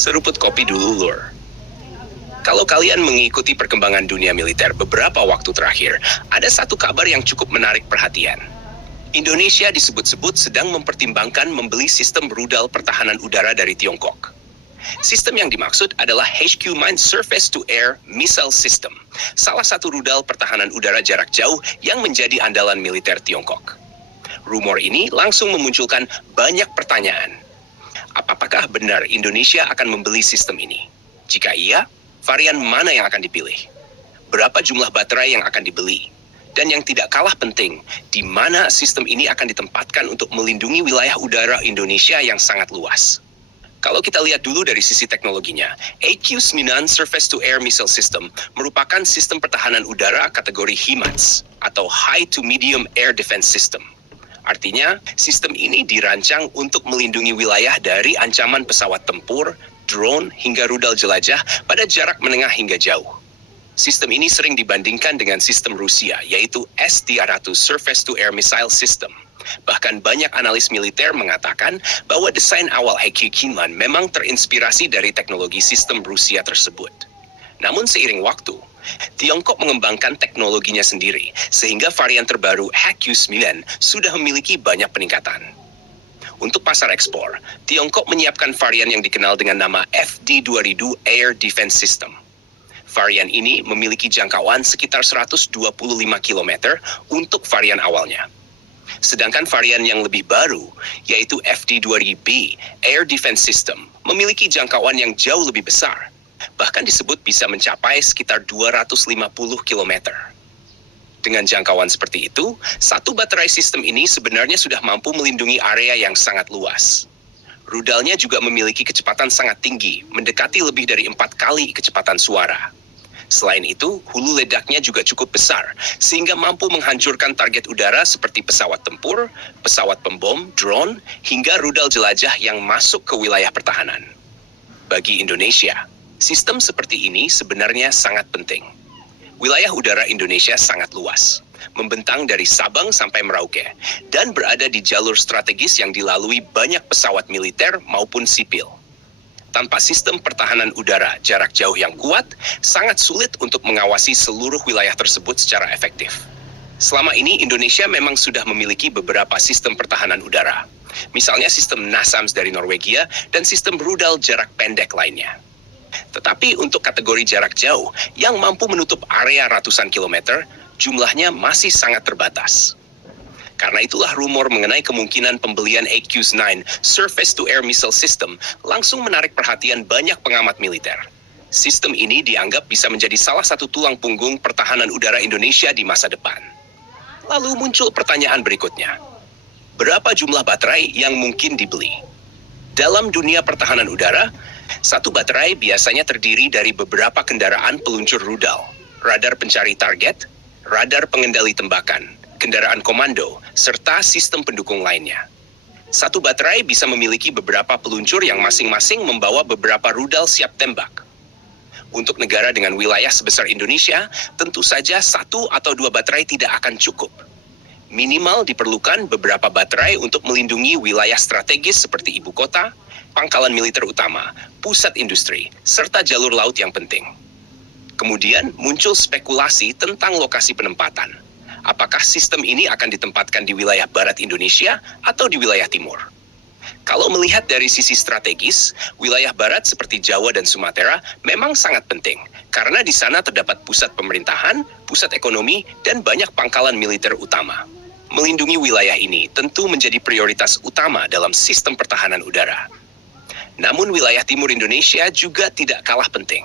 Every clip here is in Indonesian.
Seruput kopi dulu, Lur. Kalau kalian mengikuti perkembangan dunia militer beberapa waktu terakhir, ada satu kabar yang cukup menarik perhatian. Indonesia disebut-sebut sedang mempertimbangkan membeli sistem rudal pertahanan udara dari Tiongkok. Sistem yang dimaksud adalah HQ-9 Surface-to-Air Missile System, salah satu rudal pertahanan udara jarak jauh yang menjadi andalan militer Tiongkok. Rumor ini langsung memunculkan banyak pertanyaan. Apakah benar Indonesia akan membeli sistem ini? Jika iya, varian mana yang akan dipilih? Berapa jumlah baterai yang akan dibeli? Dan yang tidak kalah penting, di mana sistem ini akan ditempatkan untuk melindungi wilayah udara Indonesia yang sangat luas? Kalau kita lihat dulu dari sisi teknologinya, HQ-9 Surface-to-Air Missile System merupakan sistem pertahanan udara kategori HIMARS atau High to Medium Air Defense System. Artinya, sistem ini dirancang untuk melindungi wilayah dari ancaman pesawat tempur, drone, hingga rudal jelajah pada jarak menengah hingga jauh. Sistem ini sering dibandingkan dengan sistem Rusia, yaitu S-300 Surface-to-Air Missile System. Bahkan banyak analis militer mengatakan bahwa desain awal HQ-9 memang terinspirasi dari teknologi sistem Rusia tersebut. Namun seiring waktu, Tiongkok mengembangkan teknologinya sendiri, sehingga varian terbaru HQ-9 sudah memiliki banyak peningkatan. Untuk pasar ekspor, Tiongkok menyiapkan varian yang dikenal dengan nama FD-2000 Air Defense System. Varian ini memiliki jangkauan sekitar 125 km untuk varian awalnya. Sedangkan varian yang lebih baru, yaitu FD-2000B Air Defense System, memiliki jangkauan yang jauh lebih besar. Bahkan disebut bisa mencapai sekitar 250 km. Dengan jangkauan seperti itu, satu baterai sistem ini sebenarnya sudah mampu melindungi area yang sangat luas. Rudalnya juga memiliki kecepatan sangat tinggi, mendekati lebih dari 4 kali kecepatan suara. Selain itu, hulu ledaknya juga cukup besar, sehingga mampu menghancurkan target udara seperti pesawat tempur, pesawat pembom, drone, hingga rudal jelajah yang masuk ke wilayah pertahanan. Bagi Indonesia, sistem seperti ini sebenarnya sangat penting. Wilayah udara Indonesia sangat luas, membentang dari Sabang sampai Merauke, dan berada di jalur strategis yang dilalui banyak pesawat militer maupun sipil. Tanpa sistem pertahanan udara jarak jauh yang kuat, sangat sulit untuk mengawasi seluruh wilayah tersebut secara efektif. Selama ini Indonesia memang sudah memiliki beberapa sistem pertahanan udara. Misalnya sistem NASAMS dari Norwegia dan sistem rudal jarak pendek lainnya. Tetapi untuk kategori jarak jauh yang mampu menutup area ratusan kilometer, jumlahnya masih sangat terbatas. Karena itulah rumor mengenai kemungkinan pembelian HQ-9 Surface-to-Air Missile System langsung menarik perhatian banyak pengamat militer. Sistem ini dianggap bisa menjadi salah satu tulang punggung pertahanan udara Indonesia di masa depan. Lalu muncul pertanyaan berikutnya. Berapa jumlah baterai yang mungkin dibeli? Dalam dunia pertahanan udara, satu baterai biasanya terdiri dari beberapa kendaraan peluncur rudal, radar pencari target, radar pengendali tembakan, kendaraan komando, serta sistem pendukung lainnya. Satu baterai bisa memiliki beberapa peluncur yang masing-masing membawa beberapa rudal siap tembak. Untuk negara dengan wilayah sebesar Indonesia, tentu saja 1 atau 2 baterai tidak akan cukup. Minimal diperlukan beberapa baterai untuk melindungi wilayah strategis seperti ibu kota, pangkalan militer utama, pusat industri, serta jalur laut yang penting. Kemudian muncul spekulasi tentang lokasi penempatan. Apakah sistem ini akan ditempatkan di wilayah barat Indonesia atau di wilayah timur? Kalau melihat dari sisi strategis, wilayah barat seperti Jawa dan Sumatera memang sangat penting, karena di sana terdapat pusat pemerintahan, pusat ekonomi, dan banyak pangkalan militer utama. Melindungi wilayah ini tentu menjadi prioritas utama dalam sistem pertahanan udara. Namun wilayah timur Indonesia juga tidak kalah penting.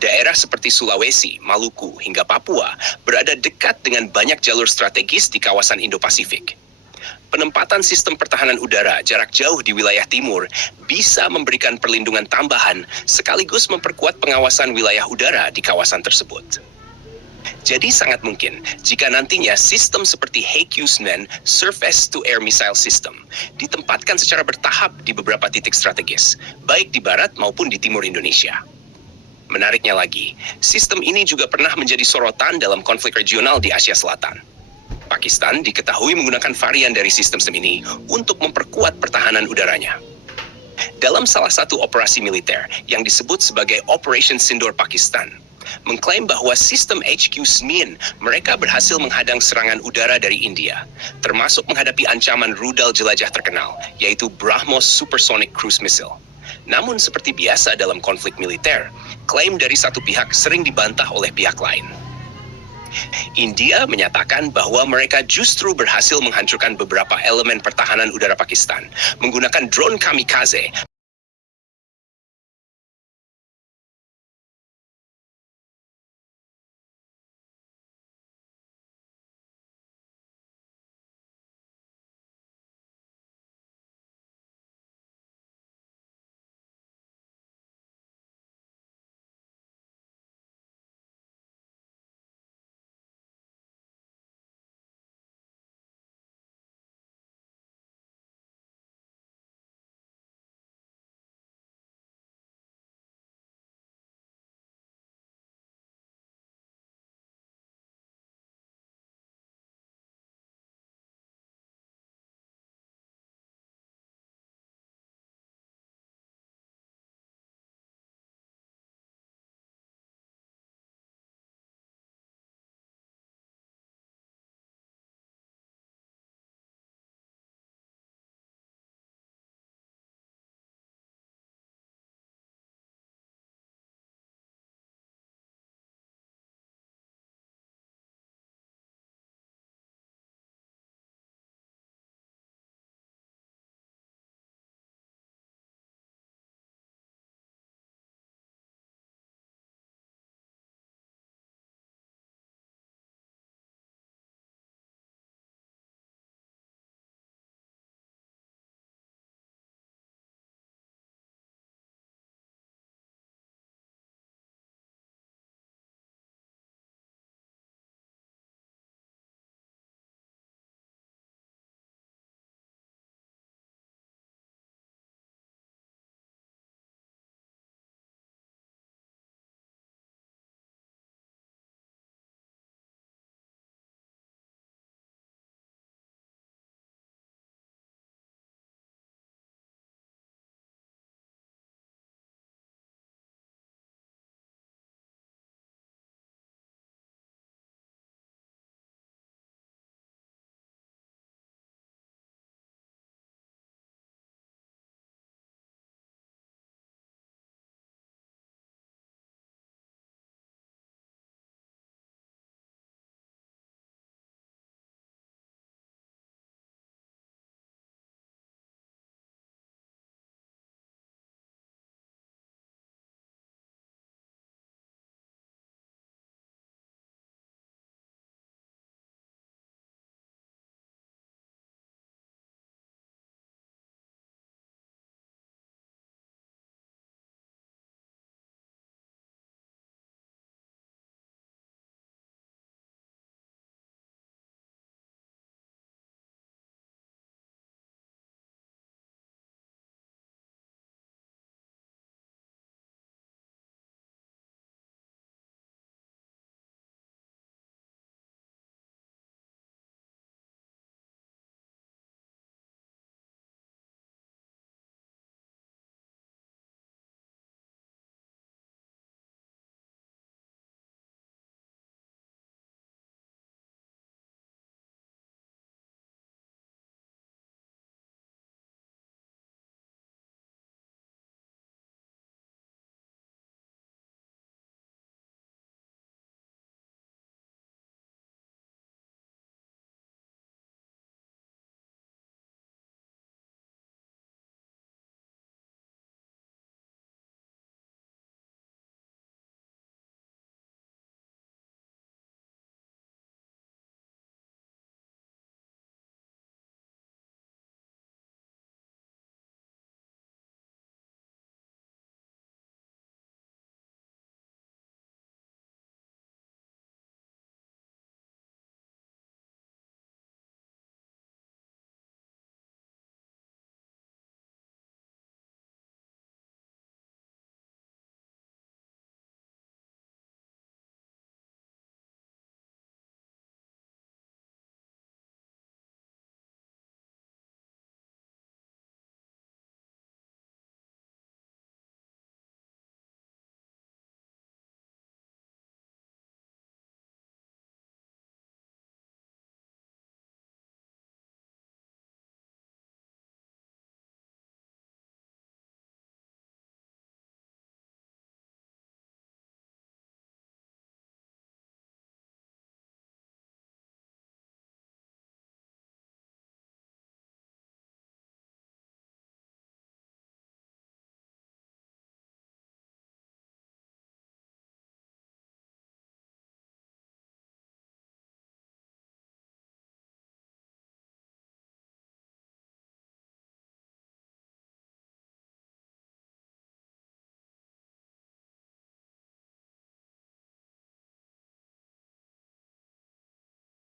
Daerah seperti Sulawesi, Maluku, hingga Papua berada dekat dengan banyak jalur strategis di kawasan Indo-Pasifik. Penempatan sistem pertahanan udara jarak jauh di wilayah timur bisa memberikan perlindungan tambahan sekaligus memperkuat pengawasan wilayah udara di kawasan tersebut. Jadi sangat mungkin jika nantinya sistem seperti HQ-9 Surface-to-Air Missile System ditempatkan secara bertahap di beberapa titik strategis, baik di barat maupun di timur Indonesia. Menariknya lagi, sistem ini juga pernah menjadi sorotan dalam konflik regional di Asia Selatan. Pakistan diketahui menggunakan varian dari sistem ini untuk memperkuat pertahanan udaranya. dalam salah satu operasi militer yang disebut sebagai Operation Sindoor Pakistan, mengklaim bahwa sistem HQ SMIN mereka berhasil menghadang serangan udara dari India, termasuk menghadapi ancaman rudal jelajah terkenal, yaitu BrahMos Supersonic Cruise Missile. Namun seperti biasa dalam konflik militer, klaim dari satu pihak sering dibantah oleh pihak lain. India menyatakan bahwa mereka justru berhasil menghancurkan beberapa elemen pertahanan udara Pakistan menggunakan drone kamikaze